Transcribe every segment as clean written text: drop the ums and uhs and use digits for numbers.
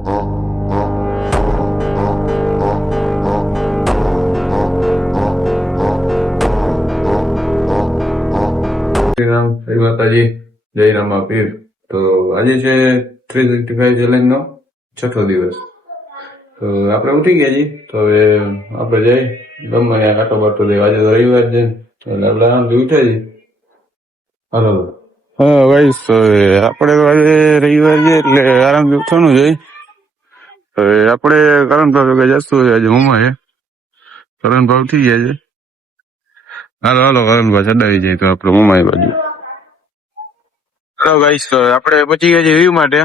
રામ જય માતાજી જય રામા પીર. તો આજે છે 365 ચેલેન્જ નો છઠ્ઠો દિવસ. તો આપણે ઉઠી ગયા છીએ. તો હવે આપણે જઈ ગમે ત્યાં કાંટો બાટો દે. આજે તો રવિવાર છે તો આપણે આરામથી ઉઠ્યા છીએ. હાલો હા ભાઈ, આપણે તો આજે રવિવાર છે એટલે આરામથી ઉઠવાનું છે. હવે આપણે કરણભાઈ ભેગા જશું. આજે હોમાં છે. કરણભાઈ ઉઠી ગયા છે. હાલો હાલો કરણભાઈ ચડાવી જાય તો આપણે હોમાય બાજુ. હેલો ગાઈસ, આપણે પહોંચી ગયા છીએ વ્યૂ માટે.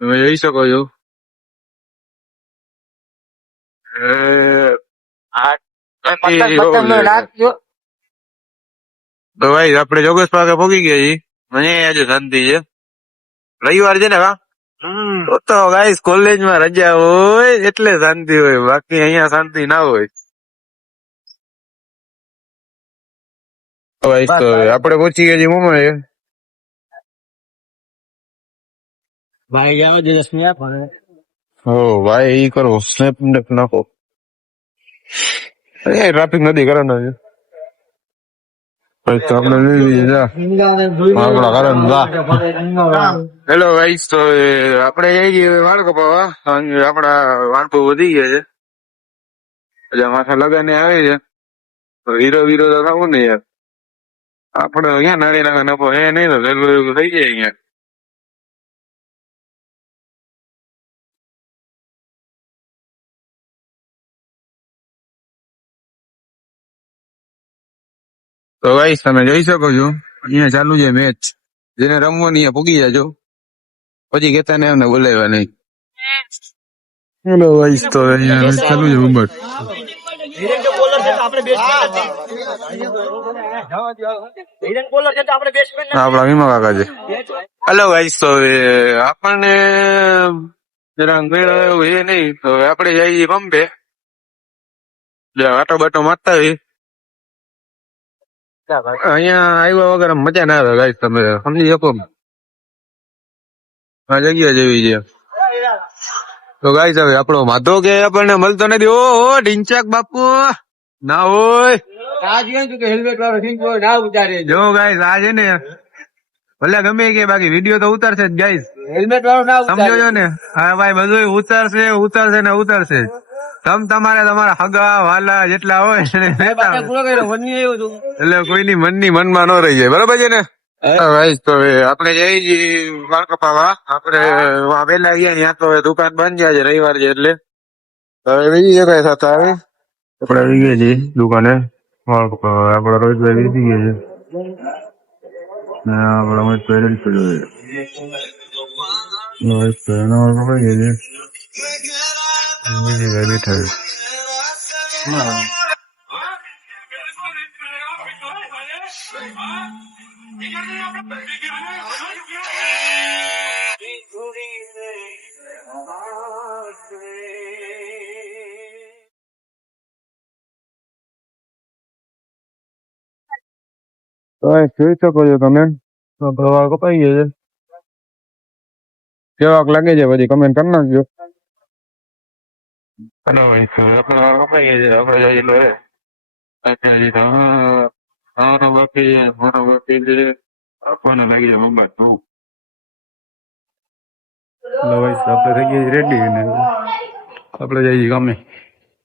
તમે જોઈ શકો છો. તો ભાઈ આપણે જોગેશ પાકે પહોંચી ગયા છીએ. મને આજે શાંતિ છે. રવિવાર છે ને કા તો ગાઈસ કોલેજમાં રજા હોય એટલે શાંતિ હોય, બાકી અહીંયા શાંતિ ના હોય. આપણે પહોંચી ગયા છીએ મોમાં. ભાઈ જાવ જે સ્નેપ હે. હો ભાઈ ઈ કરો સ્નેપ નાખો. અરે ટ્રાફિક નથી કરવાનો છે. હેલો ગાઈસ, તો આપણે જઈ છીએ વાળ કપાવવા. આપડા વાળ બહુ વધી ગયા છે એટલે માથા લગાને આવે છે. હીરો વીરો તો થવું ને યાર. આપડે અહીંયા નાની નાના નફો હે નહીં તો વેલું થઈ જાય અહીંયા. તો ગાઈસ તમે જોઈ શકો છો અહીંયા ચાલુ છે મેચ. જેને રમવાની અહીંયા પૂગી જાજો, પછી કેતા ને એમને બોલાવ્યા નહીં. હેલો ગાઈસ, તો અહીંયા મેચ ચાલુ છે ઉમર. આપડા વીમા કાકા છે. હેલો ગાઈસ, તો આપણને જરા એવું એ નહીં તો આપણે જઈએ પંપે. આટો બાટો મારતા હોય. અહીંયા આવ્યા વગર મજા ના આવે ગાઈસ, તમે સમજી શકો. આ જગ્યા જેવી છે. તો ગાઈસ હવે આપણો માધો કે આપણને મળતો નથી. ઓ ઢીંચાક બાપુ ના હોય જો ગાઈસ. આ છે ને ભલે ગમે કે બાકી વિડીયો તો ઉતારશે જ ગાઈસ. હેલ્મેટ વાળો ના સમજો છો ને. હા ભાઈ, બધું ઉતારશે ને ઉતારશે. તમારે તમારા હગા વાલા જેટલા હોય એટલે કોઈની મનની મનમાં ન રહી જાય. બરોબર છે ને ભાઈ? તો આપણે જઈ વાળ કપાવા. આપણે પેલા ગયા ત્યાં તો દુકાન બંધ જાય છે, રવિવાર છે એટલે. હવે બીજી જગ્યાએ સાથે આવે. આપણે આવી ગયા છીએ દુકાને વાળ કપાવા. આપડા રોહિતભાઈ બેસી ગયા છે. આપડા મહેશભાઈ રેડી પડ્યો છે. વાળ કપાઈ ગયા છે. બીજી ભાઈ બેઠા છે. જોઈ શકો છો તમે, વાળ કપાઈ ગયા છે. કેવાક લાગે છે પછી કમેન્ટ કરી નાખજો. આપણે કપાઈ ગયા છે. આપણે જઈએ બાકી આપવાના લાગી જાય મોબાઈલ. આપણે થઈ ગયા રેડી ને આપણે જઈએ ગામે.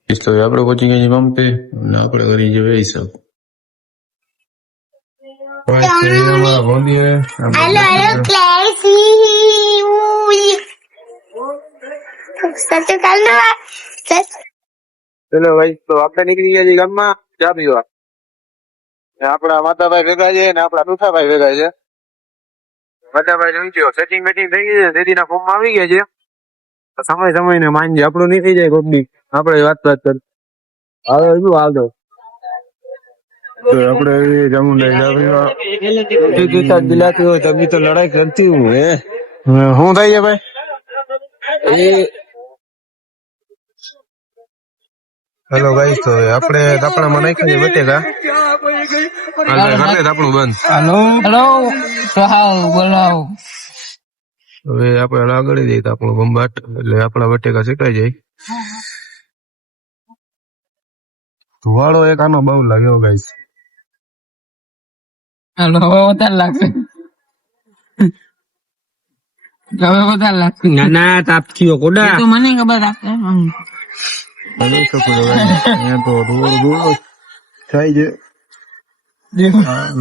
આપણે પહોંચી ગયા છીએ પંપે અને આપણે કરી જઈએ હિસાબ. ચલો ભાઈ, તો આપણે નીકળી ગયા છીએ ગામમાં ચા પીવા. આપડા માતાભાઈ ભેગા છે ને આપડા નુથાભાઈ ભેગા છે. માતાભાઈ જોઈ સેટિંગ બેટિંગ થઈ ગઈ છે. દીદીના ફોર્મ માં આવી ગયા છે. સમય ને માનજે આપણું નહીં થઈ જાય કોક દી. આપણે વાત કર હવે શું આવતો આપડે દિલાતી હોય તબી તો લડાઈ કરતી હું હે. શું થાય છે ભાઈ? હેલો ગાઈસ, તો આપણે તાપણામાં નાખ્યા છે બટેકા. આપણું બંધ. હેલો તો હાવ બોલાવ. હવે આપણે આગળ જઈએ તો આપણો બંબાટ એટલે આપણા બટેકા શેકાઈ જાય. ધુવાળો એક આનો બહુ લાગ્યો ગાઈસ. હાલો હવે વધારે લાગશે. હવે વધારે લાગશે. ના ના તાપ થયો કોડા. તો મને ખબર રાખે. હવે તો કોઈ અહીંયા તો ધુવાળો થાય છે.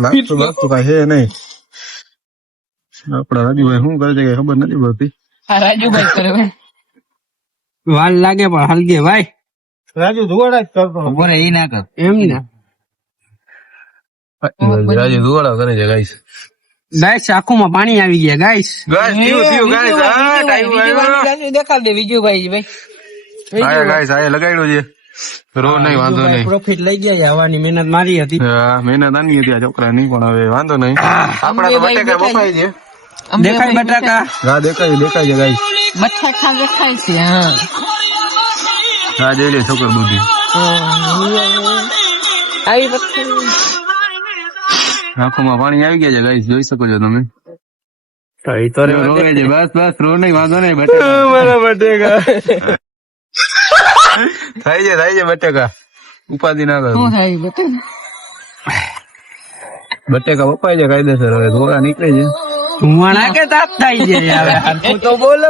લાગતું કાંઈ હે નહીં. આપડા રાજુભાઈ શું કરે છે કઈ ખબર નથી પડતી. રાજુભાઈ કરે વાલ લાગે પણ હલગે ભાઈ. રાજુ ધુવાડા જ કરતો ખબર એ ના કર એમ ને. રાજુ ધુવાડા કરે છે ગાઈસ. ગાઈસ આંખોમાં પાણી આવી ગયા ગાઈસ. દેખાડ દે વિજુભાઈ ભાઈ. ગાઈસ આ લગાડ્યો છે. રો નહીં વાંધો નહીં. પ્રોફિટ લઈ ગયા હવાની મહેનત મારી હતી. મહેનત આની હતી આ છોકરા ની પણ હવે વાંધો નહીં. આપડા તો બટેકા બફાય છે. દેખાય બટાકા. હા દેખાય છે ગાઈસ. બટાકા દેખાય છે હા. હા જોઈ લે છોકર બુદ્ધિ. આવી બટાકા. આંખોમાં પાણી આવી ગયા છે ગાઈસ જોઈ શકો છો તમે. તો રોવે છે બસ રો નહીં વાંધો નહીં બટેકા. મારા બટેકા. થાય છે બટેકા. ઉપાધિ ના કરો. શું થાય બટેકા? બટેકા બફાય છે કાયદેસર હવે ધોળા નીકળે છે. ધુવાણા કે તાપ થાય છે યાર. હું તો બોલો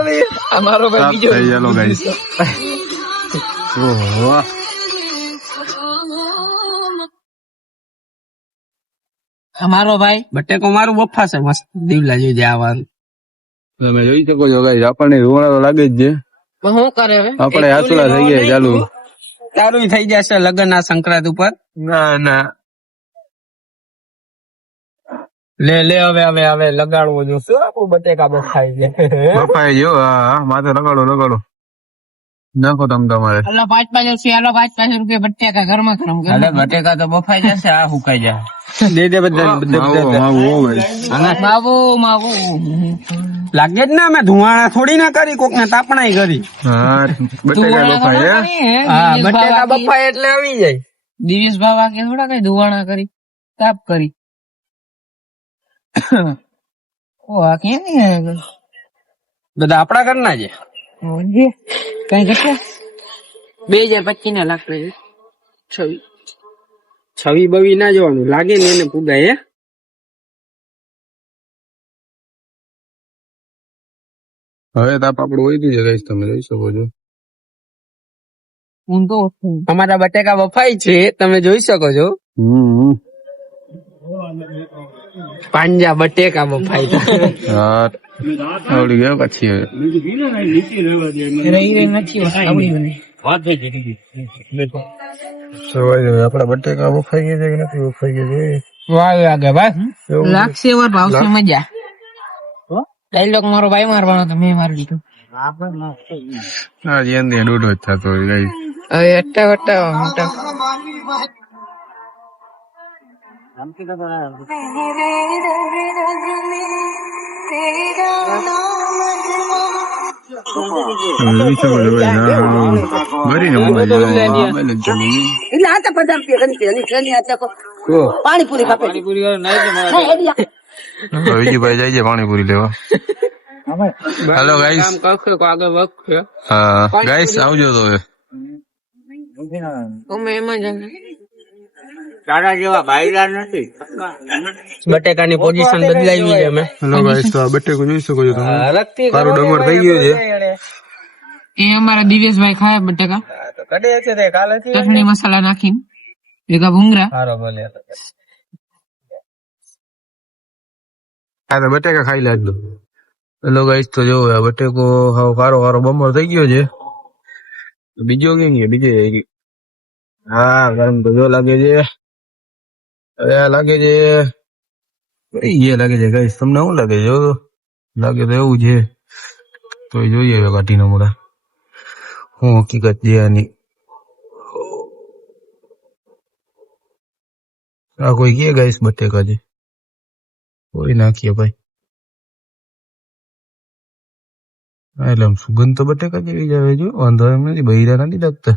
અમારો ભાઈ બીજો થઈ ચાલો ગાઈસ. ઓહો અમારો ભાઈ બટેકો મારું બફાશે મસ્ત દીવલા જેવું જવાનું. તમે જોઈ શકો છો ગાઈસ આપણને ધોળા તો લાગે જ છે. શું કરે હવે આપણે હાથુલા થઈ ગયા ચાલુ. ચાલુ થઈ જશે લગ્ન ના સંક્રાંત ઉપર. ના લે હવે લગાડવો જો શું આપણું બટેકા બફાઈ જાય. બફાઈ ગયો હા માથે લગાડો નાખો તમારે. હાલો 5 રૂપિયા બટેકા ઘરમાં ગરમ કરે. બટેકા તો બફાઈ જશે આ સુકાઈ જાય. દે બધા માવું લાગે જ ને અમે ધુવાણા થોડી ના કરી કોક ને તાપણાઈ કરી. બટેકા બફાય હા બટેકા બફાય એટલે આવી જાય. દિવેશ બાબા કે થોડા કઈ ધુવાણા કરી તાપ કરી. ઓ આ કેમ નહીં બધા આપડા ઘરના છે. કઈ ઘટે 2025 ના લાખ છવી બવી ના જવાનું લાગે ને એને પુગાય. હવે તાપ આપડું હોય છે ગાઈસ તમે જોઈ શકો છો. અમારા બટેકા બફાઈ છે તમે જોઈ શકો છો. પાંજા બટેકા બફાઈ હા આવડી ગયો પછી આપડા બટેકા બફાઈ ગયા છે કે નથી બફાઈ ગયા છે. લાગશે વાર ભાવશે મજા. ડાયલોગ મારો ભાઈ મારવાનો તો મેં મારી દીધો. હા જેમ દોઢો જ થતો હોય ગાઈસ. હવે અટ્ટા પાણીપુરી વિજયભાઈ જાય છે પાણીપુરી લેવા. Hello guys. હા ગાઈસ આવજો તો હવે. બટેકાની પોઝિશન બદલાવી છે અમે. હેલો ગાઈસ તો આ બટેકો જોઈ શકો છો તમે. કારો ડમર થઈ ગયો છે. એ અમારા દિવેશભાઈ ખાય બટેકા ચટણી મસાલા નાખીને ભેગા ભૂંગરા. હા તો બટેકા ખાઈ લાગજો. હેલો ગાઈસ તો જો આ બટેકો હાવ કારો બમર થઈ ગયો છે. બીજો કેમ ગયો બીજો હા ગરમ તો જો લાગે છે. હવે આ લાગે છે લાગે છે ગાઈસ તમને શું લાગે છે? લાગે તો એવું છે તો જોઈએ હવે કાઢીને મોડા હું હકીકત છે આની. આ કોઈ કે ગાઈસ બટેકા છે કોઈ નાખીએ ભાઈ. એટલે આમ સુગંધ તો બટેકા જેવી જ આવે છે વાંધો એમ નથી બૈરા નથી લાગતા.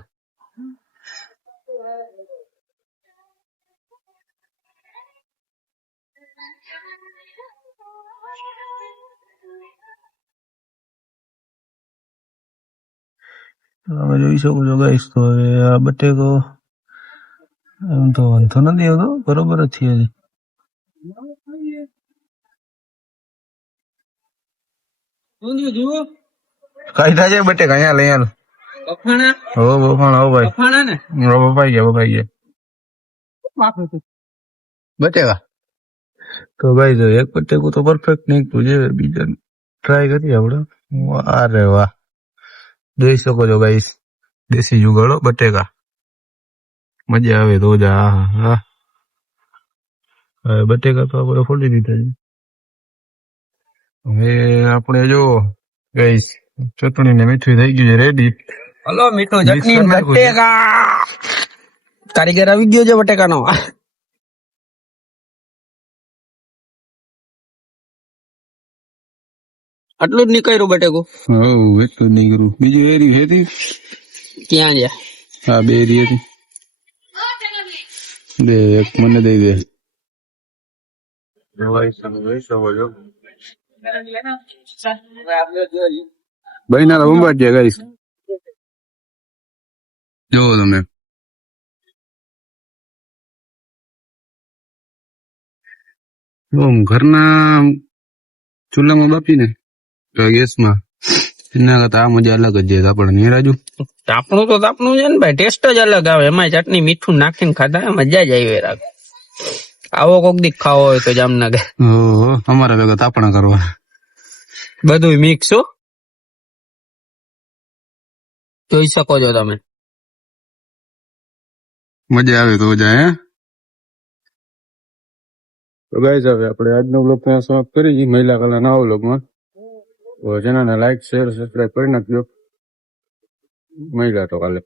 તમે જોઈ શકો છો ગાઈસ. તો હવે આ બટેકો એમ તો વાંધો નથી આવતો, બરોબર જ છે. કઈ થાય છે બટેકા અહીંયા લઈ હાલ. બફાણા હો બફાણા હો ભાઈ, બફાણા ને બફાઈ ગયા બટેકા. તો ભાઈ જો એક બટેકું તો પરફેક્ટ નીકળ્યું છે, બીજા ટ્રાય કરીએ આપણે. અરે વાહ, જોઈ શકો છો ગાઈસ, દેશી જુગાડો બટેકા. મજા આવે તો જા. હા હવે બટેકા તો આપણે ફોડી દીધા છે. હવે આપણે જો ગાઈસ ચટણી ને મીઠું થઈ ગયું છે રેડી. હલો મીઠું Mix ચટણી કરી નાખું છે. બટેકા કારીગર આવી ગયો છે બટેકાનો. આટલું જ નીકળ્યું બટેકું. હવ એટલું જ નહીં કરું. બીજું એરી હતી ક્યાં છે? હા, બે એરી હતી. બે એક મને દઈ દે. જોઈ શકો છો ભાઈ ના ઉંબાટ છે ગાઈસ. જોવો તમે ઘરના ચૂલામાં બાપીને ગેસમાં એના કરતા આ મજા અલગ જ છે આપણને. રાજુ તાપણું તો તાપણું છે ને ભાઈ, ટેસ્ટ જ અલગ આવે. એમાં ચટણી મીઠું નાખીને ખાધા મજા જ આવી રાખ. આવો કોક દી ખાવો હોય તો જામનગર ઓહો, અમારા ભેગા તાપણા કરવા બધું મિક્સ હો, જોઈ શકો છો તમે. મજા આવે તો જાય. તો ગાઈસ હવે આપણે આજનો બ્લોગ ત્યાં સમાપ્ત કરી છીએ, મહિલા કલા નવા બ્લોગમાં. તો ચેનલને લાઈક શેર સબસ્ક્રાઈબ કરી નાખજો. મહિલા તો કાલે